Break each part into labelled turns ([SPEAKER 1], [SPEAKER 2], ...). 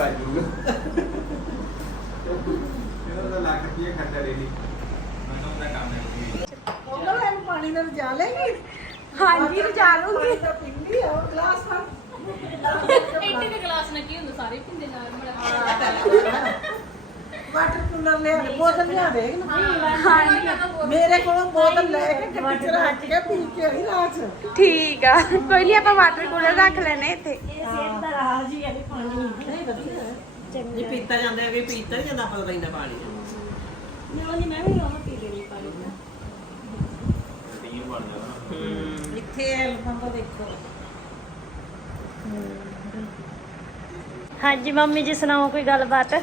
[SPEAKER 1] ਬਾਜੂਗਾ ਇਹਦਾ ਤਾਂ ਲੱਖ ਰੁਪਏ ਖਰਚਾ ਦੇ ਦੀ ਮੈਨੂੰ ਉਹਦਾ ਕੰਮ ਹੈ
[SPEAKER 2] ਉਹਨਾਂ ਨੂੰ ਪਾਣੀ ਨਾਲ ਰਜਾ ਲੈਂਗੀ।
[SPEAKER 3] ਹਾਂਜੀ ਰਜਾ ਲੂੰਗੀ।
[SPEAKER 2] ਤਾਂ ਪੀਂਦੀ ਆ ਗਲਾਸ ਨਾਲ
[SPEAKER 4] ਇੱਥੇ ਦੇ ਗਲਾਸ ਨਾਲ ਕੀ ਹੁੰਦਾ ਸਾਰੇ ਪਿੰਦੇ ਨਾਲ
[SPEAKER 2] ਵਾਟਰ ਕੂਲਰ ਲਿਆ ਦੇ, ਬੋਤਲ ਲਿਆ ਦੇ
[SPEAKER 4] ਹਾਂ
[SPEAKER 2] ਮੇਰੇ ਕੋਲੋਂ ਬੋਤਲ ਲੈ ਕੇ ਗੱਡੀ 'ਚ ਰੱਖ ਕੇ ਪੀ ਕੇ ਆਈ ਰਾਤ ਚ।
[SPEAKER 3] ਠੀਕ ਆ ਕੋਈ ਨਹੀਂ ਆਪਾਂ ਵਾਟਰ ਕੂਲਰ ਰੱਖ ਲੈਨੇ ਇੱਥੇ।
[SPEAKER 2] ਸਿਹਤ ਦਾ ਰਾਜ ਹੀ ਹੈ ਪਾਣੀ ਨਹੀਂ ਵਧੀਆ ਹੈ।
[SPEAKER 5] ਜੇ ਪੀਤਾ ਜਾਂਦਾ ਹੈ, ਪੀਤਾ ਨਹੀਂ ਜਾਂਦਾ ਆਪਾਂ ਲੈਂਦਾ ਪਾਣੀ
[SPEAKER 4] ਨਹੀਂ ਮੈਂ ਵੀ ਰੋਣਾ ਪੀ ਲੈਣੀ ਪਾਣੀ ਦਾ
[SPEAKER 1] ਰੂਟੀਨ ਬਣ ਜਾਣਾ
[SPEAKER 2] ਇੱਥੇ ਐਲਬਮ ਦੇਖੋ।
[SPEAKER 4] ਹਾਂਜੀ ਮੰਮੀ ਜੀ ਸੁਣਾਓ ਕੋਈ ਗੱਲਬਾਤ।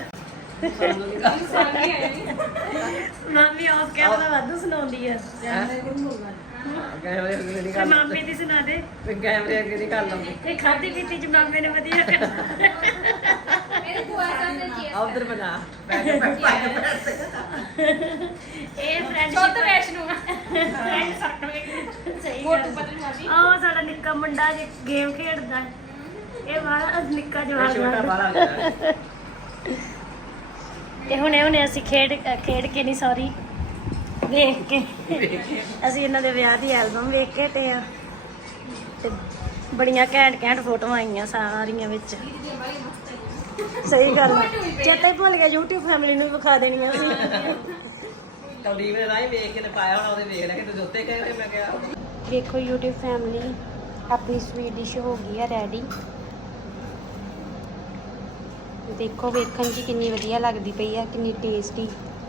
[SPEAKER 4] ਮੰਮੀ ਆਫ ਕੈਮਰਾ ਵਾਧੂ ਸੁਣਾਉਂਦੀ ਹੈ
[SPEAKER 5] ਕੈਮਰੇ ਅੱਗੇ ਨਹੀਂ
[SPEAKER 4] ਤੇ ਮਾਮੀ ਦੀ ਸੁਣਾ ਦੇ।
[SPEAKER 5] ਕੈਮਰੇ ਅੱਗੇ ਨਹੀਂ ਕਰ ਲੰਦੇ
[SPEAKER 4] ਇਹ ਖਾਦੀ ਪੀਤੀ ਚ ਮਾਮੇ ਨੇ ਵਧੀਆ ਕਰਨਾ।
[SPEAKER 5] ਉਧਰ ਬਣਾ
[SPEAKER 4] ਇਹ ਫਰੈਂਡਸ਼ਿਪ ਵੈਸ਼ਨੂ ਫਰੈਂਡ ਸਰਕਲ ਸਹੀ ਗੱਲ ਆਹ ਸਾਡਾ ਨਿੱਕਾ ਮੁੰਡਾ ਜੇ ਗੇਮ ਖੇਡਦਾ ਇਹ ਵਾਲਾ ਨਿੱਕਾ
[SPEAKER 5] ਛੋਟਾ
[SPEAKER 4] ਜਵਾਨ
[SPEAKER 5] ਬਾਲਾ ਹੁੰਦਾ
[SPEAKER 4] ਤੇ ਹੁਣੇ ਅਸੀਂ ਖੇਡ ਕੇ ਨਹੀਂ ਸੌਰੀ ਵੇਖ ਕੇ ਅਸੀਂ ਇਹਨਾਂ ਦੇ ਵਿਆਹ ਦੀ ਐਲਬਮ ਵੇਖ ਕੇ ਹਟੇ ਆ ਤੇ ਬੜੀਆਂ ਘੈਂਟ ਫੋਟੋਆਂ ਆਈਆਂ ਸਾਰੀਆਂ ਵਿੱਚ। ਸਹੀ ਗੱਲ ਆ ਚੇਤਾ ਹੀ ਭੁੱਲ ਗਿਆ YouTube ਫੈਮਿਲੀ ਨੂੰ ਵੀ ਵਿਖਾ ਦੇਣੀਆਂ ਸੀ।
[SPEAKER 5] ਕੌਲੀ ਨੇ ਰਾਈ ਵੇਖ ਕੇ ਤੇ ਪਾਇਆ ਹੋਣਾ ਉਹਦੇ ਵੇਖ ਲੈ ਕਿ ਤੂੰ ਉੱਤੇ ਕਹੇ ਮੈਂ ਕਿਹਾ
[SPEAKER 3] ਵੇਖੋ YouTube ਫੈਮਿਲੀ ਆਪਣੀ ਸਵੀਟ ਡਿਸ਼ ਹੋ ਗਈ ਆ ਰੈਡੀ। ਦੇਖੋ ਵੇਖਣ 'ਚ ਕਿੰਨੀ ਵਧੀਆ ਲੱਗਦੀ ਪਈ ਆ, ਕਿੰਨੀ ਟੇਸਟੀ।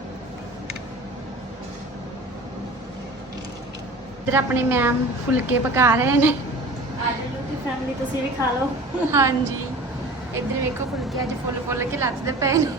[SPEAKER 3] ਇੱਧਰ ਆਪਣੇ ਮੈਮ ਫੁਲਕੇ ਪਕਾ ਰਹੇ ਨੇ।
[SPEAKER 4] ਅੱਜ YouTube ਫੈਮਿਲੀ ਤੁਸੀਂ ਵੀ ਖਾ ਲਓ।
[SPEAKER 3] ਹਾਂਜੀ ਇੱਧਰ ਵੇਖੋ ਫੁਲਕੇ ਅੱਜ ਫੁੱਲ ਕੇ ਲੱਥਦੇ ਪਏ ਨੇ।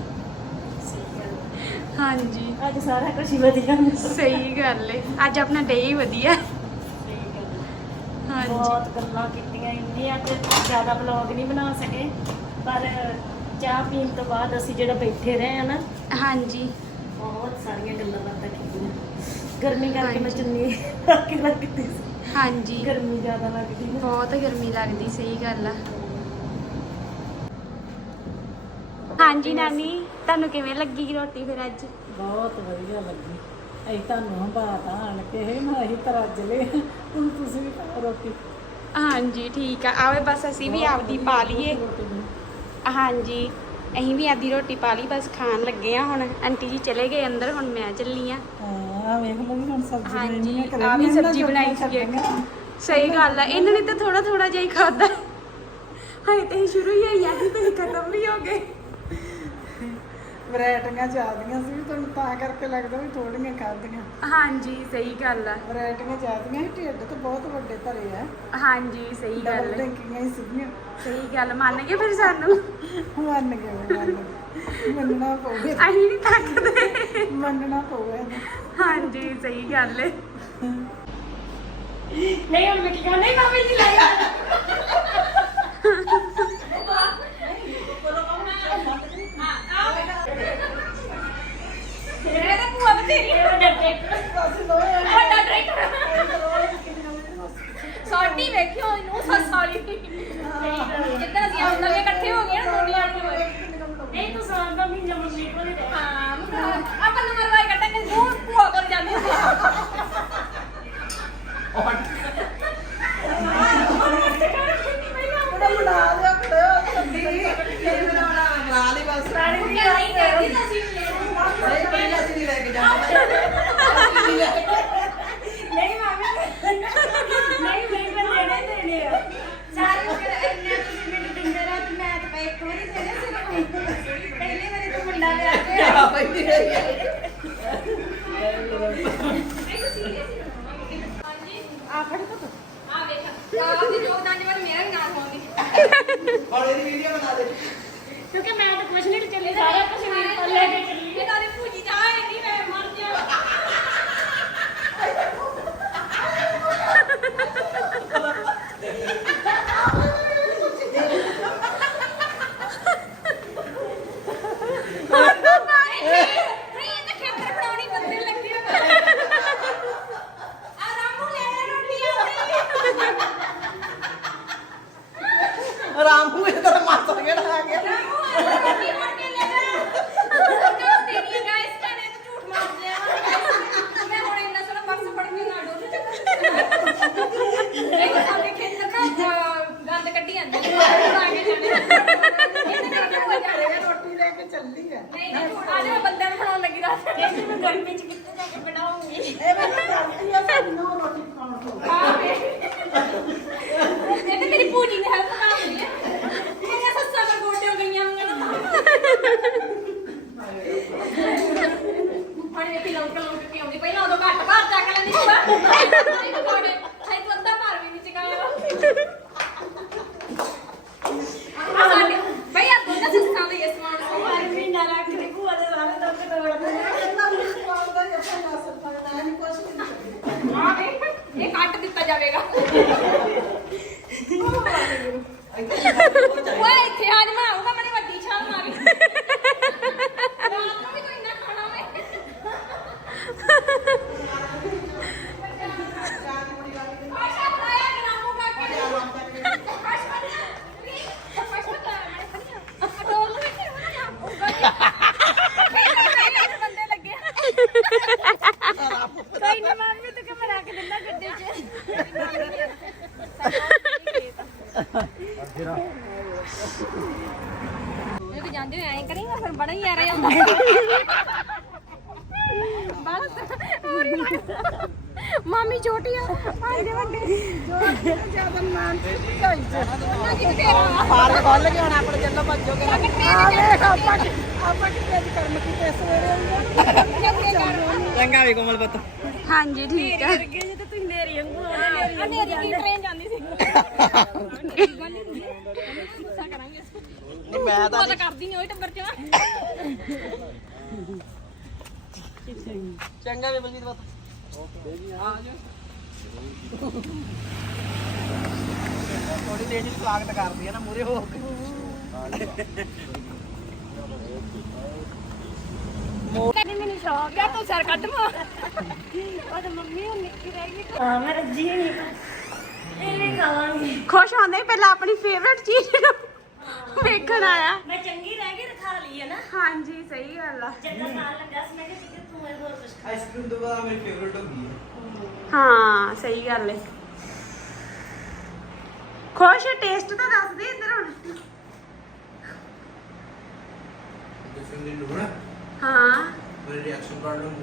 [SPEAKER 3] ਹਾਂਜੀ
[SPEAKER 4] ਅੱਜ ਸਾਰਾ ਕੁਝ ਹੀ ਵਧੀਆ
[SPEAKER 3] ਸਹੀ ਗੱਲ ਏ, ਅੱਜ ਆਪਣਾ ਡੇ ਹੀ ਵਧੀਆ। ਹਾਂਜੀ
[SPEAKER 4] ਬਹੁਤ ਗੱਲਾਂ ਕੀਤੀਆਂ ਇੰਨੀਆਂ ਤੇ ਜ਼ਿਆਦਾ ਵਲੌਗ ਨਹੀਂ ਬਣਾ ਸਕੇ ਪਰ ਚਾਹ ਪੀਣ ਤੋਂ ਬਾਅਦ ਅਸੀਂ ਜਿਹੜਾ ਬੈਠੇ ਰਹੇ ਆ ਨਾ
[SPEAKER 3] ਹਾਂਜੀ
[SPEAKER 4] ਬਹੁਤ ਸਾਰੀਆਂ ਗੱਲਾਂ ਬਾਤਾਂ ਕੀਤੀਆਂ। ਗਰਮੀ ਕਰਕੇ ਮੈਂ ਚੁੰਨੀ ਰੱਖ ਕੇ ਰੱਖਦੀ ਸੀ।
[SPEAKER 3] ਹਾਂਜੀ
[SPEAKER 4] ਗਰਮੀ ਜ਼ਿਆਦਾ ਲੱਗਦੀ ਨਾ।
[SPEAKER 3] ਬਹੁਤ ਗਰਮੀ ਲੱਗਦੀ, ਸਹੀ ਗੱਲ ਆ। ਹਾਂਜੀ ਨਾਨੀ ਤੁਹਾਨੂੰ ਕਿਵੇਂ ਲੱਗੀ ਰੋਟੀ ਫਿਰ ਅੱਜ?
[SPEAKER 2] ਬਹੁਤ ਵਧੀਆ ਲੱਗੀ। ਅਸੀਂ ਤੁਹਾਨੂੰ ਬਾਤ ਆਣ ਕੇ ਮੈਂ ਅਸੀਂ ਤਾਂ ਰੱਜ ਲਏ। ਹੁਣ ਤੁਸੀਂ ਵੀ ਖਾਓ ਰੋਟੀ।
[SPEAKER 3] ਹਾਂਜੀ ਠੀਕ ਆ। ਆਵੇ ਬਸ ਅਸੀਂ ਵੀ ਆਪਦੀ ਪਾ ਲਈਏ। ਹਾਂਜੀ ਅਸੀਂ ਵੀ ਆਪਦੀ ਰੋਟੀ ਪਾ ਲਈ, ਬਸ ਖਾਣ ਲੱਗੇ ਆ ਹੁਣ। ਆਂਟੀ ਜੀ ਚਲੇ ਗਏ ਅੰਦਰ, ਹੁਣ ਮੈਂ ਚੱਲੀ ਆ।
[SPEAKER 2] ਹਾਂ ਵੇਖ ਲਓ ਵੀ ਹੁਣ ਸਬਜ਼ੀ
[SPEAKER 3] ਹਾਂਜੀ ਆ ਵੀ ਸਬਜ਼ੀ ਬਣਾਈ ਸੀ ਇੱਕ। ਸਹੀ ਗੱਲ ਆ, ਇਹਨਾਂ ਨੇ ਤਾਂ ਥੋੜਾ ਜਿਹਾ ਹੀ ਖਾਦਾ। ਹਾਏ ਤੇ ਸ਼ੁਰੂ ਹੀ ਹੋਈ ਆ ਤੇ ਖਤਮ ਵੀ ਹੋ ਗਏ।
[SPEAKER 2] ਵੈਰਾਈਟੀਆਂ ਜ਼ਿਆਦੀਆਂ ਸੀ ਤੁਹਾਨੂੰ ਤਾਂ ਕਰਕੇ ਲੱਗਦਾ ਵੀ ਥੋੜੀਆਂ ਖਾਧੀਆਂ।
[SPEAKER 3] ਹਾਂਜੀ ਸਹੀ ਗੱਲ ਆ।
[SPEAKER 2] ਵੈਰਾਈਟੀਆਂ ਜ਼ਿਆਦੀਆਂ ਸੀ, ਢਿੱਡ ਤਾਂ ਬਹੁਤ ਵੱਡੇ ਭਰੇ ਆ।
[SPEAKER 3] ਹਾਂਜੀ ਸਹੀ ਗੱਲ
[SPEAKER 2] ਡਬਲ
[SPEAKER 3] ਹੈ,
[SPEAKER 2] ਡਿੰਕੀਆਂ ਹੀ ਸੀਗੀਆਂ।
[SPEAKER 3] ਸਹੀ ਗੱਲ। ਮੰਨ ਗਏ ਫਿਰ ਸਾਨੂੰ?
[SPEAKER 2] ਮੰਨ ਗਏ ਮੰਨਣਾ ਪਊਗਾ।
[SPEAKER 3] ਅਸੀਂ ਨਹੀਂ ਥੱਕਦੇ।
[SPEAKER 2] ਮੰਨਣਾ ਪਊਗਾ।
[SPEAKER 3] ਹਾਂਜੀ ਸਹੀ ਗੱਲ ਹੈ।
[SPEAKER 4] ਨਹੀਂ ਹੁਣ ਮੈਂ ਕੀ ਕਹਾਂ, ਨਹੀਂ ਮਾਮੀ ਜੀ ਲਾਈ
[SPEAKER 3] ਤੇਰੇ ਤਾਂ ਭੂਆ ਬਥੇਰੀ ਵੱਡਾ ਟਰੈਕਟਰ ਸਾਡੀ ਵੇਖਿਓ ਇਹਨੂੰ ਸਸਾਲੀ ਜਿੱਦਾਂ ਅਸੀਂ ਆਪ ਨਵੇਂ ਇਕੱਠੇ ਹੋ ਗਏ ਨਾ ਦੁਨੀਆ ਨੂੰ।
[SPEAKER 4] ਨਹੀਂ ਤੂੰ ਸਾਲ ਦਾ ਮਹੀਨਾ ਮੰਮੀ ਕੋਲ ਹੀ ਰਹਿ।
[SPEAKER 3] ਹਾਂ ਆਪਾਂ ਨੰਬਰ ਵਾਈ ਕੱਟਾਂਗੇ ਦੂਰ ਭੂਆ ਕੋਲ ਜਾਂਦੀ ਸੀ।
[SPEAKER 2] ਬਣਾ ਲਿਆ ਸਬਜ਼ੀ ਬਣਾ ਲਈ ਬਸ।
[SPEAKER 4] ਸਾਡੀ ਦੀ ਆਈ ਕਰਦੀ ਤਾਂ ਸੀ
[SPEAKER 5] ਨਹੀਂ ਪਹਿਲਾਂ ਅਸੀਂ ਨਹੀਂ ਲੈ ਕੇ ਜਾਣਾ
[SPEAKER 4] ਨਹੀਂ ਮਾਮੀ ਨਹੀਂ ਮੈਂ ਦੇਣੇ ਆ ਸਾਰੇ ਫਿਰ ਇੰਨੇ ਤੁਸੀਂ ਮੈਨੂੰ ਦਿੰਦੇ ਰਹੋ ਤੇ ਮੈਂ ਤਾਂ ਇੱਕ ਵਾਰੀ ਦੇਣੇ ਸਿਰਫ ਪਹਿਲੀ ਵਾਰੀ ਤਾਂ ਮੁੰਡਾ ਲਿਆ ਕੇ
[SPEAKER 3] ਆ ਫੜ ਤੋ ਆ ਵੇਖ ਆਪ ਦੀ ਯੋਗਦਾਨ ਦੇ ਬਾਰੇ ਮੇਰਾ ਵੀ ਨਾਮ ਪਾਉਂਦੀ।
[SPEAKER 5] ਔਰ ਇਹਦੀ ਵੀਡੀਓ ਬਣਾ ਦੇ
[SPEAKER 4] ਕਿਉਂਕਿ ਮੈਂ ਤਾਂ ਕੁਝ ਨਹੀਂ ਚੱਲੀ ਸਾਰਾ ਕੁਝ ਮੇਰੇ ਕੋਲ ਲੈ ਕੇ ਚੱਲੀ
[SPEAKER 3] ਇਹ ਤਾਂ ਭੂਜੀ ਚਾਹ ਨਹੀਂ ਮੈਂ ਮਰ ਜਾ।
[SPEAKER 5] ਰਾਮੂ ਇਹ ਤਾਂ ਮਾਸਾ ਕਿਹੜਾ ਆ ਗਿਆ
[SPEAKER 3] ਓਏ ਇੱਥੇ ਆ ਜਾ, ਮੈਂ ਆਊਂਗਾ, ਮੈਨੂੰ ਵੱਡੀ ਛਾਲ ਮਾਰੀ। ਰਾਤ ਨੂੰ ਵੀ ਕੋਈ ਨਾ ਖਾਣਾ ਵੇ। ਆਸ਼ਾ ਬੁਲਾਇਆ ਕਿ ਨਾ ਮੂੰਹ ਕਰਕੇ। ਆਸ਼ਾ ਡੋਲ ਨੂੰ ਵੀ ਬੰਦੇ ਲੱਗੇ। ਕੋਈ ਨਾ ਮੰਮੀ ਤੂੰ ਕਿ ਮੈਂ ਰੱਖ ਦਿੰਦਾ ਗੱਡੇ 'ਚ। ਇਹ ਵੀ ਜਾਂਦੇ ਹੋਏ ਐਂ ਕਰੇਗਾ ਫਿਰ ਬੜਾ ਹੀ ਆ ਰਿਹਾ ਹੁੰਦਾ। ਮਾਮੀ ਛੋਟੀ ਆ ਆਂਦੇ ਵੱਡੇ ਜਿਆਦਾ ਮਾਨ ਉਹਨਾਂ ਦੀ ਤੇਰਾ
[SPEAKER 5] ਪਾਰਕ ਖੋਲ ਕੇ ਹੁਣ ਆਪਣੇ ਚੱਲੋ ਭੱਜੋਗੇ
[SPEAKER 2] ਆ ਵੇਖ ਆਪਾਂ ਕਿਤੇ ਅੱਜ ਕਰਮ ਕੀਤੇ ਸਵੇਰੇ
[SPEAKER 5] ਚੰਗਾ ਵੀ ਕੋਮਲ ਪੁੱਤ
[SPEAKER 3] ਹਾਂਜੀ ਠੀਕ ਆ।
[SPEAKER 4] ਅੱਗੇ ਜੇ ਤੁਸੀਂ ਨੇਰੀ ਵਾਂਗੂ ਆਉਂਦੇ
[SPEAKER 3] ਨੇਰੀ ਕੀ ਟ੍ਰੇਨ ਜਾਂਦੀ ਸੀ। ਗੁੱਸਾ ਕਰਾਂਗੇ
[SPEAKER 5] ਨਹੀਂ ਮੈਂ ਤਾਂ
[SPEAKER 3] ਉਹ ਕਰਦੀ ਨਹੀਂ ਉਹ ਟੱਬਰ ਚ।
[SPEAKER 5] ਚੰਗਾ ਵੀ ਬਲਜੀਤ ਪੁੱਤ ਥੋੜੀ ਦੇਰ ਜੀ ਸਵਾਗਤ ਕਰਦੀ ਆ ਨਾ ਮੂਰੇ ਹੋ ਕੇ
[SPEAKER 3] ਕਹਿੰਦੀ ਮੈਨੂੰ ਸ਼ੌਕ ਆ ਤੂੰ ਸਿਰ ਕੱਢ ਮਾ।
[SPEAKER 4] ਉਹ ਤਾਂ ਮੰਮੀ ਹੁਣ ਨਿੱਕੀ ਰਹਿ ਗਈ ਹਾਂ ਮੈਂ ਰੱਜੀ ਨਹੀਂ ਇਹ ਵੀ ਖਾਵਾਂਗੀ
[SPEAKER 3] ਖੁਸ਼ ਹੁੰਦੇ ਪਹਿਲਾਂ ਆਪਣੀ ਫੇਵਰਟ ਚੀਜ਼ ਨੂੰ ਵੇਖਣ ਆਇਆ।
[SPEAKER 4] ਮੈਂ ਚੰਗੀ ਰਹਿ ਗਈ ਰਖਾ ਲਈ ਹੈ ਨਾ
[SPEAKER 3] ਹਾਂਜੀ ਸਹੀ ਗੱਲ ਆ।
[SPEAKER 4] ਚੰਗਾ ਨਾਲ ਲੱਗਾ ਸੀ ਮੈਂ ਕਿਹਾ ਠੀਕ ਹੈ ਤੂੰ ਇਹ ਹੋਰ ਕੁਝ ਖਾ
[SPEAKER 1] ਆਈਸਕ੍ਰੀਮ ਦੁਬਾਰਾ ਮੇਰੀ ਫੇਵਰਿਟ ਹੋ ਗਈ ਹੈ।
[SPEAKER 3] ਹਾਂ ਸਹੀ ਗੱਲ ਹੈ। ਖੁਸ਼ ਟੇਸਟ ਤਾਂ ਦੱਸ ਦੇ ਇੱਧਰ ਹੁਣ।
[SPEAKER 1] ਤੁਸੀਂ ਨੇ ਲੂਣਾ
[SPEAKER 3] ਹਾਂ
[SPEAKER 1] ਮੇਰੇ ਰਿਐਕਸ਼ਨ ਕਾਰਡ ਨੂੰ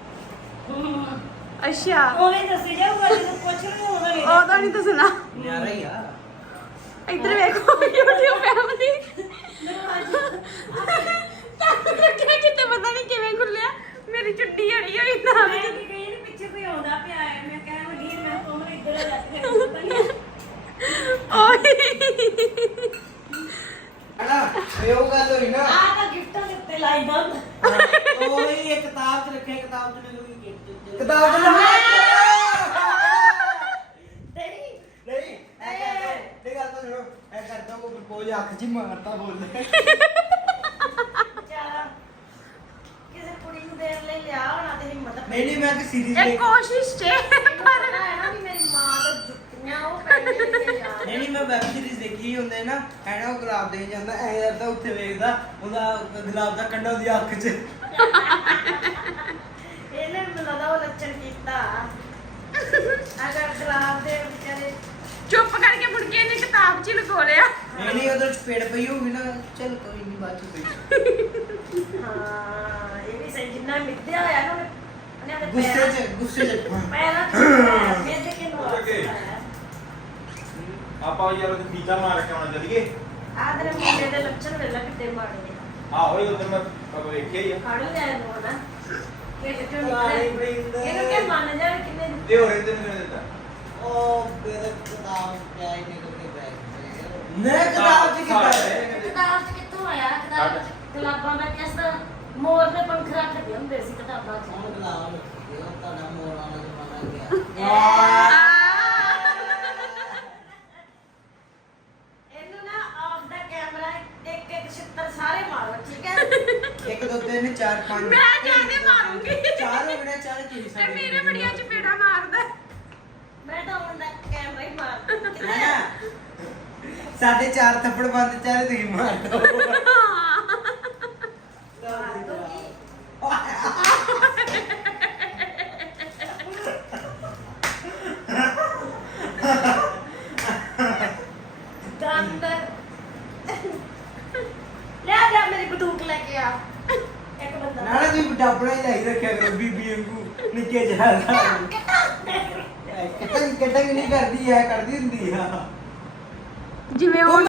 [SPEAKER 3] ਅੱਛਾ
[SPEAKER 4] ਉਹਨੇ ਦੱਸੀ ਜਾਊਗਾ ਜਦੋਂ ਪੁੱਛ ਰਹੇ ਉਦੋਂ ਹੀ
[SPEAKER 3] ਉਹਦਾ ਨਹੀਂ ਦੱਸਣਾ।
[SPEAKER 5] ਨਿਆਰਾ ਹੀ ਆ
[SPEAKER 3] ਇੱਧਰ ਵੇਖੋ YouTube ਫੈਮਿਲੀ। ਤਾਂ ਲੱਗਿਆ ਕਿਤੇ ਪਤਾ ਨਹੀਂ ਕਿਵੇਂ ਖੁੱਲਿਆ। ਮੇਰੀ ਚੁੱਡੀ ਅੜੀ ਹੋਈ ਨਾਲ
[SPEAKER 4] ਮੈਂ ਕੀ ਕਹੀ ਨਹੀਂ ਪਿੱਛੇ ਕੋਈ ਆਉਂਦਾ ਪਿਆ ਹੈ ਮੈਂ ਕਹਿਣ ਲੱਗੀ ਮੈਂ ਕੋਮਲ ਇੱਧਰ ਆ ਜਾ
[SPEAKER 3] ਓਏ
[SPEAKER 5] ਹਣਾ ਇਹ ਉਹ ਗੱਲ ਹੋਈ ਨਾ
[SPEAKER 4] ਆ ਤਾਂ ਗਿਫਟਾਂ ਦੇ ਉੱਤੇ ਲਾਈ ਬੰਦ
[SPEAKER 5] ਉਹ ਹੀ ਇੱਕ ਕਿਤਾਬ ਚ ਰੱਖਿਆ ਕਿਤਾਬ ਚ ਮੈਨੂੰ ਕੀ ਕਿਤਾਬ ਚ
[SPEAKER 4] ਤੇਰੀ
[SPEAKER 5] ਨਹੀਂ ਇਹ ਗੱਲ ਤਾਂ ਸੁਣੋ ਇਹ ਕਰਦਾ ਉਹ ਪ੍ਰਪੋਜ਼ ਅੱਖ ਚ ਹੀ ਮਾਰਤਾ ਬੋਲਦੇ
[SPEAKER 4] ਚਾਰਾ ਕਿਸੇ ਕੁੜੀ ਨੂੰ ਦੇਣ ਲਈ ਲਿਆ ਹੋਣਾ ਤੇ ਹਿੰਮਤ
[SPEAKER 5] ਨਹੀਂ ਮੈਂ ਕਿ ਸੀਰੀਜ਼
[SPEAKER 3] ਇਹ ਕੋਸ਼ਿਸ਼ ਚ
[SPEAKER 4] ਪਤਾ ਹੈ ਨਾ ਵੀ ਮੇਰੀ ਮਾਂ ਤੋਂ ਜੁੱਤੀਆਂ ਉਹ ਪੈਣੇ ਤੇ ਯਾਰ
[SPEAKER 5] ਨਹੀਂ ਮੈਂ ਵੈਬ ਸੀਰੀਜ਼ ਦੇਖੀ ਹੁੰਦੇ ਨਾ ਐਨਾ ਉਹ ਗੁਲਾਬ ਦੇ ਜਾਂਦਾ ਐ ਯਾਰ ਤਾਂ ਉੱਥੇ ਵੇਖਦਾ ਉਹਦਾ ਗੁਲਾਬ ਦਾ ਕੰਡਾ ਉਹਦੀ ਅੱਖ 'ਚ
[SPEAKER 4] ਇਹਨੇ ਮੈਨੂੰ ਲੱਗਦਾ ਉਹ ਲੱਛਣ ਕੀਤਾ ਅਗਰ ਗੁਲਾਬ ਦੇ ਵਿਚਾਰੇ
[SPEAKER 3] ਚੁੱਪ ਕਰਕੇ ਮੁੜ ਕੇ ਇਹਨੇ ਕਿਤਾਬ 'ਚ ਹੀ ਲਗੋ ਲਿਆ।
[SPEAKER 5] ਨਹੀਂ ਉਹਦੇ 'ਚ ਪੇੜ ਪਈ ਹੋਊਗੀ ਨਾ ਚਲ ਕੋਈ ਨਹੀਂ ਬਾਅਦ 'ਚ ਪਈ
[SPEAKER 4] ਹਾਂ ਇਹ ਵੀ ਸਹੀ ਜਿੰਨਾ ਮਿੱਧਿਆ ਹੋਇਆ ਨਾ ਉਹਨੇ ਆਪਣੇ
[SPEAKER 5] ਗੁੱਸੇ 'ਚ
[SPEAKER 4] ਪੈਰਾਂ 'ਚ ਮਿੱਧ ਕੇ ਨੂੰ
[SPEAKER 1] ਆਪਾਂ ਯਾਰ ਉਹ ਪੀਜ਼ਾ ਮਾਰ ਕੇ ਆਉਣਾ ਚੱਲੀਏ।
[SPEAKER 4] ਆਦਰੇ ਮੁੰਡੇ ਦੇ ਲੱਛਣ ਵੇਲਾ ਕਿੱਡੇ ਮਾੜੇ ਆ
[SPEAKER 1] ਆਹੋ ਇਹ ਉਧਰ ਮੈਂ ਕਦੋਂ ਵੇਖਿਆ ਹੀ ਆ।
[SPEAKER 4] ਖੜ ਲਿਆ ਨੂੰ ਨਾ ਕਿ ਕਿਤੇ
[SPEAKER 5] ਲਾਈ ਬ੍ਰਿੰਦ
[SPEAKER 4] ਇਹਨੂੰ ਕਿ ਮੰਨ ਜਾਵੇ ਕਿੰਨੇ
[SPEAKER 1] ਤੇ ਹੋਰ ਇਹਦੇ ਨੂੰ ਦਿੱਤਾ
[SPEAKER 5] ਉਹ ਕਿਹਦਾ ਕਿਤਾਬ ਪਿਆ ਹੀ ਨਹੀਂ ਕੋਈ ਬੈਗ ਨੇ ਕਿਤਾਬ 'ਚ ਕਿੱਦਾਂ ਹੈ
[SPEAKER 4] ਕਿਤਾਬ 'ਚ ਕਿੱਥੋਂ ਆਇਆ ਕਿਤਾਬ 'ਚ ਗੁਲਾਬਾਂ ਦਾ ਕਿਸ ਦਾ ਮੋਰ ਦੇ ਪੰਖ ਰੱਖਦੇ ਹੁੰਦੇ ਸੀ ਕਿਤਾਬਾਂ 'ਚ
[SPEAKER 5] ਹੁਣ ਗੁਲਾਬ ਇਹ ਤੁਹਾਡਾ ਮੋਰਾਂ ਵਾਲਾ ਜ਼ਮਾਨਾ ਗਿਆ
[SPEAKER 4] ਇਹਨੂੰ ਨਾ ਆਫ ਦਾ ਕੈਮਰਾ ਇੱਕ ਇੱਕ ਛਿੱਤਰ ਸਾਰੇ ਮਾਰੋ ਠੀਕ ਹੈ
[SPEAKER 5] 1 2 3 4 5
[SPEAKER 3] ਮੈਂ ਜਾਦੇ ਮਾਰੂੰਗੀ।
[SPEAKER 5] ਚਾਰ ਹੋ ਗਏ ਚਾਰ ਕੀ
[SPEAKER 3] ਤੇ ਮੇਰੇ ਬੜੀਆਂ ਚਪੇੜਾ ਮਾਰਦਾ।
[SPEAKER 4] ਮੈਂ ਤਾਂ ਹੁਣ ਦਾ ਕੈਮਰਾ ਹੀ ਮਾਰ
[SPEAKER 5] ਹੈ ਨਾ ਸਾਡੇ 4 ਥੱਪੜ ਬੰਦ ਚਾਰੇ ਤੁਸੀਂ ਮਾਰ ਦੋ
[SPEAKER 4] ਦੰਦ ਲੈ ਜਾ ਮੇਰੀ ਬੰਦੂਕ ਲੈ ਕੇ ਆ ਇੱਕ ਬੰਦਾ
[SPEAKER 5] ਨਾਲੇ ਤੁਸੀਂ ਡੱਬਣਾ ਹੀ ਲਾਈ ਰੱਖਿਆ ਕਰੋ ਬੀਬੀ ਵਾਂਗੂ ਨਿੱਕੇ ਜਿਹਾ ਕਿੱਟਾ ਵੀ ਨਹੀਂ ਕਰਦੀ ਹੈ ਕਰਦੀ ਹੁੰਦੀ ਆ
[SPEAKER 3] ਜਿਵੇਂ ਉਹ